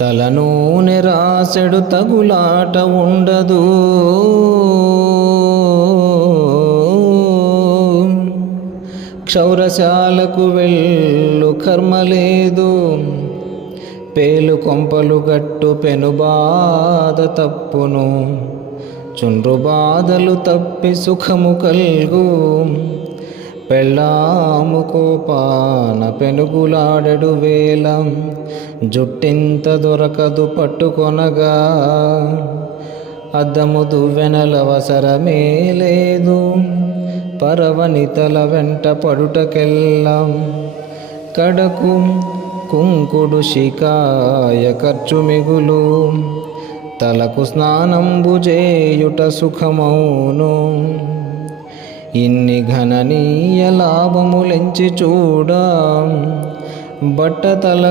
తలనూనె రాసెడు తగులాట ఉండదు, క్షౌరశాలకు వెళ్ళు కర్మ లేదు, పేలు కొంపలు గట్టు పెనుబాధ తప్పును, చుండ్రు బాధలు తప్పి సుఖము కల్గు, పెళ్ళాము కోపాన పెనుగులాడెడు వేళ, జుట్టింత దొరకదు పట్టుకొనగా, అద్దము దువ్వెనలవసరమే లేదు, పరవనితల వెంట పడుటకెల్లం, కడకు కుంకుడు శికాయ ఖర్చు మిగులు, తలకు స్నానంబు చేయుట సుఖమౌను, ఇన్ని ఘననీయ లాభములెంచి చూడ బట్టతల